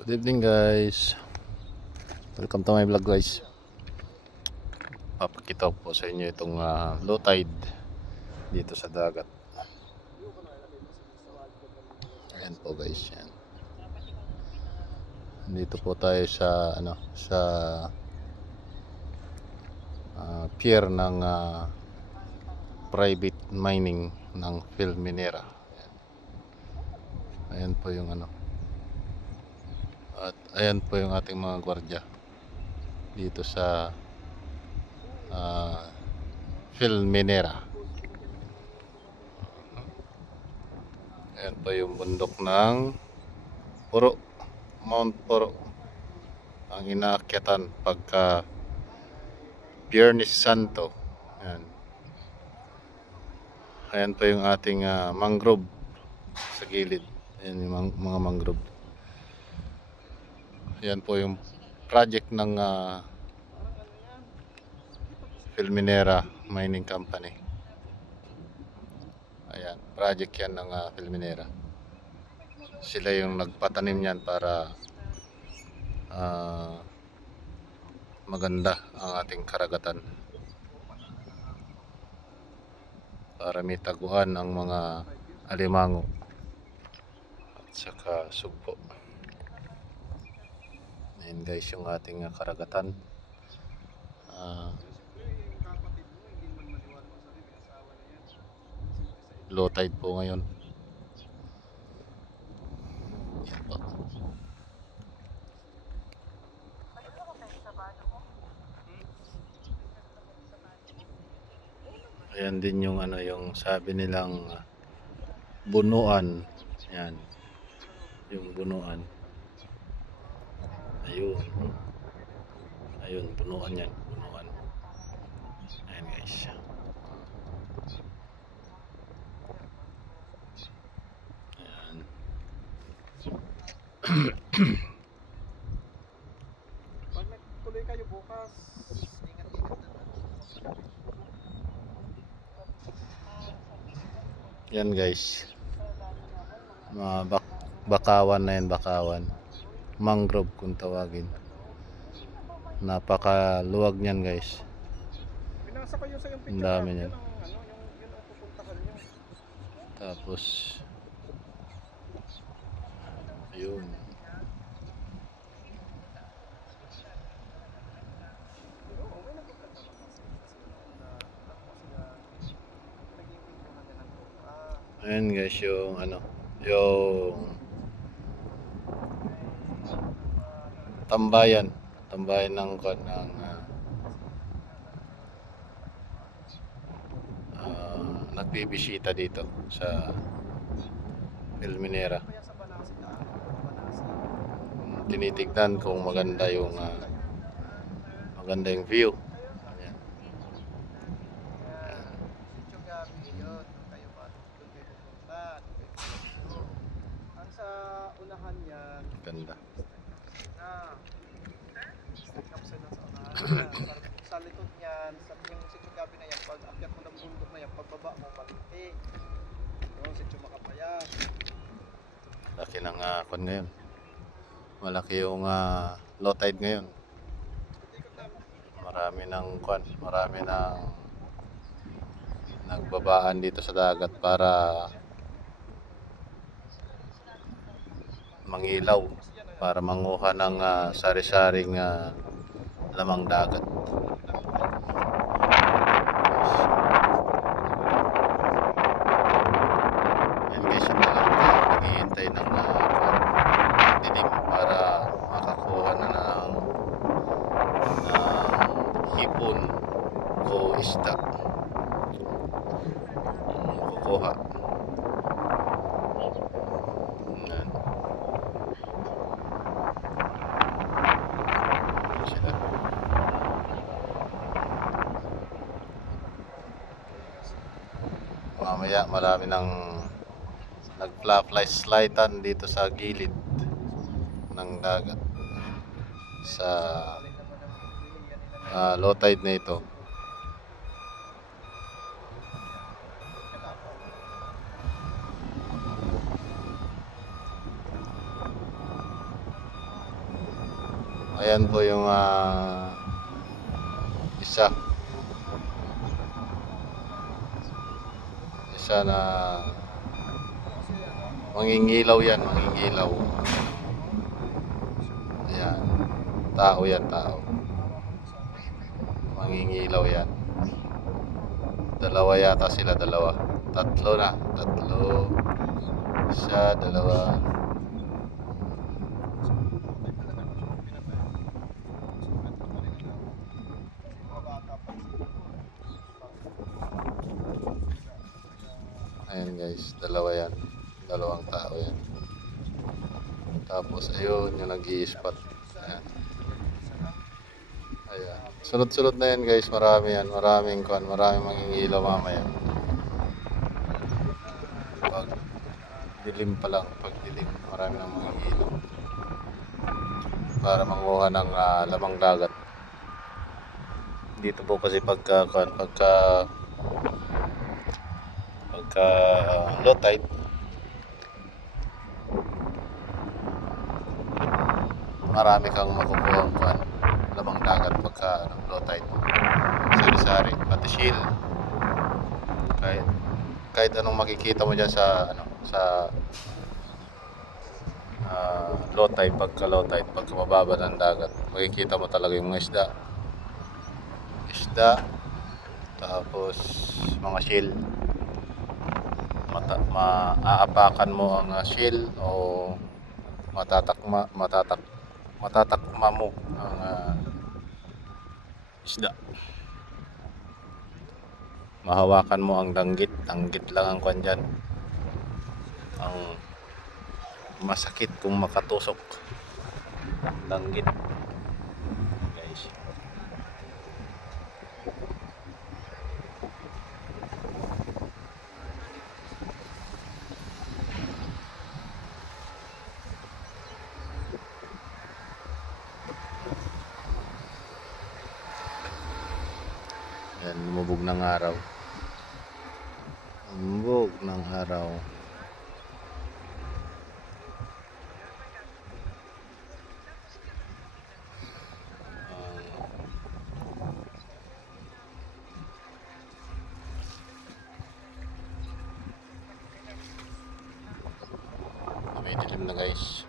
Good evening guys. Welcome to my vlog guys. Papakita ko po sa inyo itong low tide dito sa dagat. Ayan po guys, yan. Dito po tayo sa pier ng private mining ng Phil Minera. Ayan po yung at ayan po yung ating mga gwardiya dito sa Phil Minera. Ayan po yung bundok ng Puro, Mount Puro, ang inaakyatan pagka Biyernes Santo. Ayan. Ayan po yung ating mangrove sa gilid. Ayan yung mga mangrove. Ayan po yung project ng Phil Minera Mining Company. Ayan, project yan ng Phil Minera. Sila yung nagpatanim yan para maganda ang ating karagatan, para may taguan ang mga alimango at saka sugpo. Ayan guys yung ating karagatan. Low tide po ngayon. Yan po. Ayan din yung yung sabi nilang bunuan. Yan. Yung bunuan. Ayun. Ayun, bunuan yan. Bunuan. Ayan guys. Ayan. Pag nagtuloy kayo bukas, ingat-ingat naman. Yan guys. Mga bakawan na yan, bakawan. Mangrove kung tawagin. Napakaluwag niyan guys. Pinasa ko yung sa yung Ang picture. dami Yun niyan. yun ang pupuntahan nyo. Tapos ayun. Oo, may nagpupunta naman kasi. Tapos sila, naging pintuhan na lang to. Ayun guys yung yung tambayan ng nagbibisita dito sa Phil Minera. Kaya sa Banasi daan, Banasi. Tinitignan kung maganda yung view. Ayan. Sitio Gabi, yun. Doon kayo pa. Doon kayo pupunta. Ang sa unahan yan, Ganda. na step kapsa na sa unahan yan. Sa likod niyan, sa yung Sitio Gabi na yan, pag akyat mo ng bundok na yan, pagbaba mo, Malinti. Yung Sitio Makapaya. Laki ng kwan ngayon. Malaki yung low tide ngayon. Marami ng kwan, marami ng nagbabaan dito sa dagat para mangilaw, para manguha ng sari-saring lamang dagat. Yan guys, yung naghihintay ng dilim para makakuha na ng hipon o isda. Makukuha. Yan. Yan sila. Mamaya marami ng nag-fly slidean dito sa gilid ng dagat sa low tide na ito. Ayan po yung isa. Isa na mangingilaw yan, mangingilaw. Ayan. Tao yan, tao. Mangingilaw yan. Dalawa yata sila, dalawa. Tatlo na, tatlo. Isa, dalawa. Ayan guys, dalawa yan. Dalawang tao yan. Tapos ayun, yung nag-i-spot. Ayan. Ayan. Sunod-sunod na yan guys, marami yan. Maraming mangingilaw mamaya. Pag dilim pa lang, pag dilim, marami nang mangingilaw. Para manguha ng lamang dagat. Dito po kasi pagka low tide, marami kang makukuha lamang dagat pagka low tide. Sari-sari, pati shield. Kahit anong makikita mo dyan sa low tide, pagka mababa ng dagat, makikita mo talaga yung mga isda, tapos mga shell. Maaapakan mo ang shell o matatakma mo ang isda. Mahawakan mo ang danggit lang ang kwan dyan. Ang masakit kung makatusok danggit guys. Yan, lumubog ng araw. Lumubog ng araw. May dilim na guys.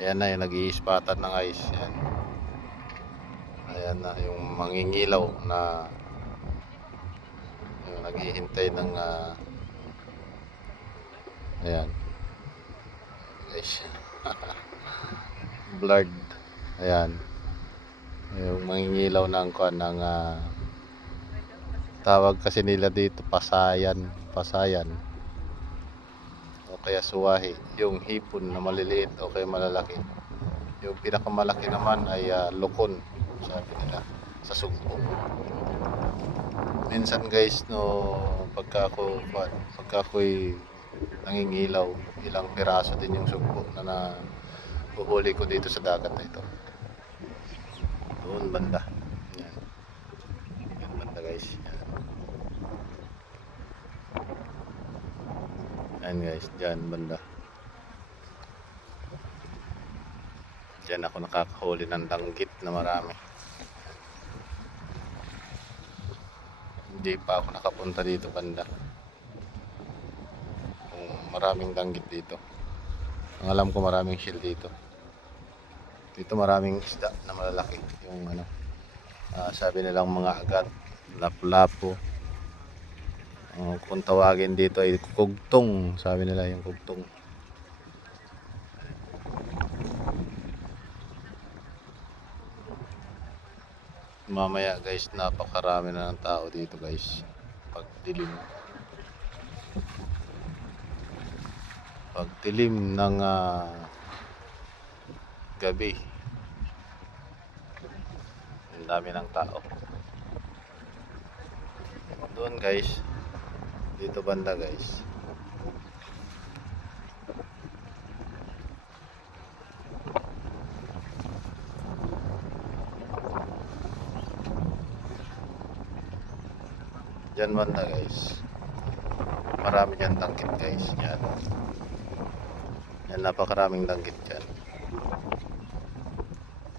Ayan na yung nag-i-spatan ng guys. Yan. Ayan na yung mangingilaw na yung naghihintay ng ayan guys. Blurred. Ayan yung mangingilaw ng tawag kasi nila dito pasayan o kaya suwahi, yung hipon na maliliit o kaya malalaki. Yung pinakamalaki naman ay lukon, sabi nila, sa sugpo. Minsan guys, pagka ako'y nangingilaw, ilang piraso din yung sugpo na nahuhuli ko dito sa dagat na ito. Doon banda. Yan. Yan banda guys. Yan guys, dyan banda. Dyan ako nakakahuli ng danggit na marami. Hindi pa ako nakapunta dito banda. Maraming danggit dito. Ang alam ko maraming shell dito. Dito maraming isda na malalaki. Yung sabi nilang mga agat, lapu-lapu. Kung tawagin dito ay kugtong, sabi nila yung kugtong. Mamaya guys, napakarami na ng tao dito guys. Pagdilim ng gabi, ang dami ng tao doon guys. Dito banda guys, dyan banda guys, marami dyan danggit guys. Yan, napakaraming danggit dyan.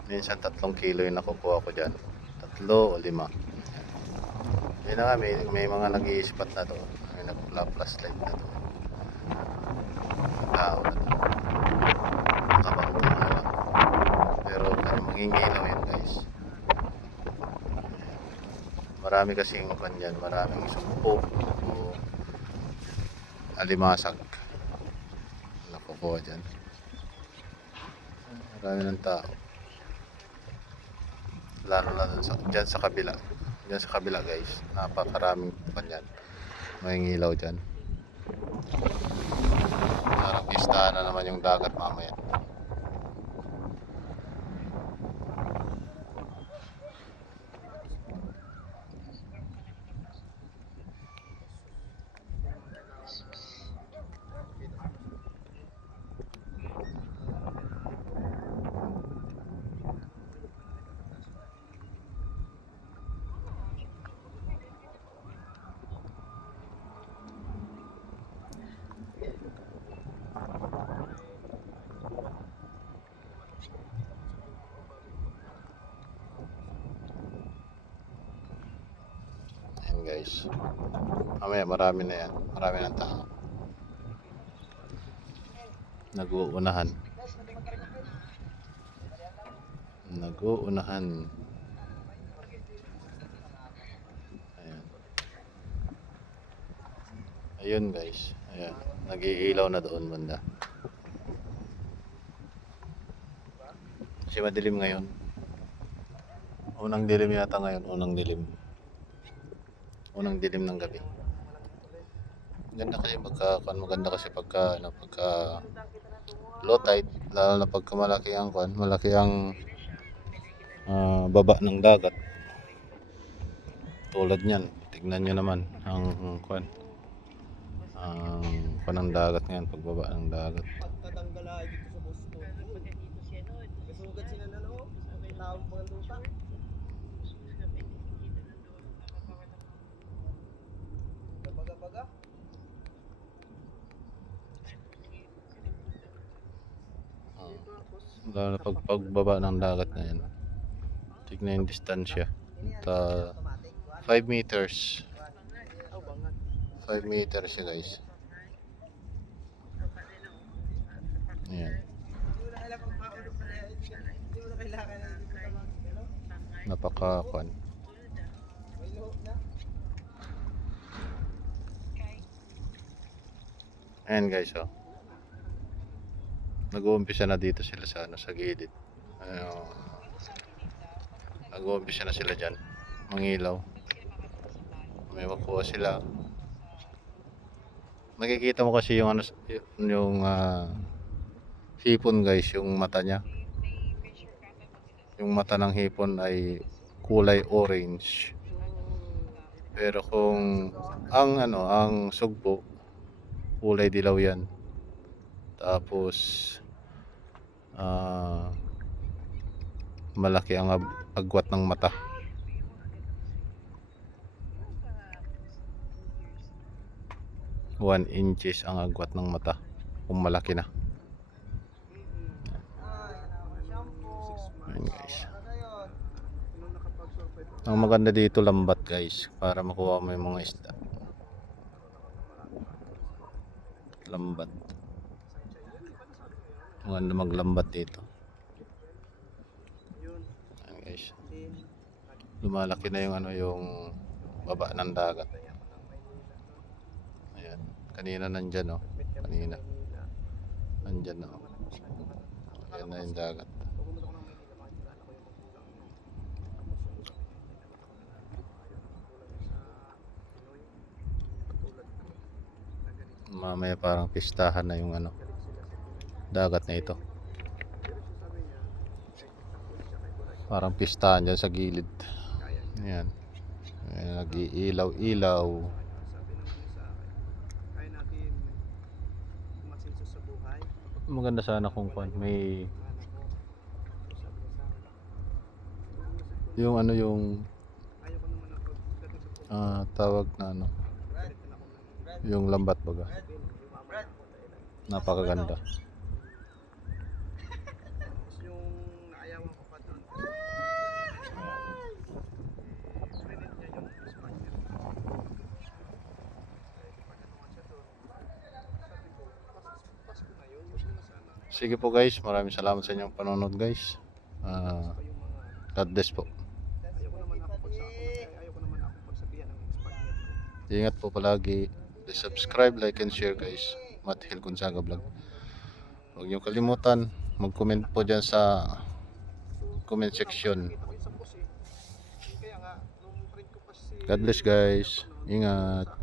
Minsan 3 kilo yung nakukuha ko dyan. 3 o 5. Yun na nga, may mga nag-i-spot na doon. May nag-flashlight na doon. Tao na doon. Nakabangko na lang. Pero mangingilaw yun guys. Marami kasing kanyan, maraming sumpo o alimasag nakukuha dyan. Marami ng tao. Lalo na dyan sa kabila. Dyan sa kabila guys. Napakaraming kanyan. Mangingilaw dyan. Parang pistahan na naman yung dagat mamaya. Ayan guys. Mamaya marami na yan. Marami ng tao. Nag-uunahan. Nag-uunahan. Ayan. Ayun guys. Ayan. Nag-iilaw na doon banda. Kasi madilim ngayon. Unang dilim yata ngayon. Unang dilim ng gabi. Maganda kasi pagka low tide, lalo na pagka malaki ang baba ng dagat. Tulad niyan, tignan niyo naman ang ng dagat ngayon, pagbaba ng dagat. Pagkatanggala dito sa Boston. Kasugat sila na no? Tawag mga lupa. Baga-baga. Lalo na pagbaba ng dagat na yan. Tignan yung distansya. 5 meters. 5 meters siya guys. Ayan. Napaka-kwan. Ayan guys, oh. Nag-uumpisa na dito sila sa gilid. Nag-uumpisa na sila dyan. Mangilaw. May makuha sila. Nakikita mo kasi yung hipon guys, yung mata niya. Yung mata ng hipon ay kulay orange. Pero kung ang sugpo, kulay dilaw yan. Tapos malaki ang agwat ng mata. One inches ang agwat ng mata kung malaki na. Ayan guys. Ang maganda dito lambat guys, para makuha mo yung mga isda. Lambat. Maganda maglambat dito. Ayan guys. Lumalaki na yung baba ng dagat. Ayan. Kanina nandyan oh. Kanina. Nandyan oh. Ayan na yung dagat. Mamaya parang pistahan na yung dagat na ito. Parang pistahan dyan sa gilid. Ayan. Ayan, nag-iilaw-ilaw. Maganda sana kung may yung tawag na yung lambat baga. Napakaganda. Yung naayawan ko pa doon, Sige po guys, maraming salamat sa inyong panonood guys. Pa yung mga God bless po. ayoko naman ako pagsabihan ng expert. Ingat po palagi. Please subscribe, like, and share guys. Mathil Gonzaga Vlog. Huwag niyo kalimutan, mag-comment po dyan sa comment section. Kita ko yung sa post eh. Kaya nga, nung friend ko pa si God bless guys. Ingat.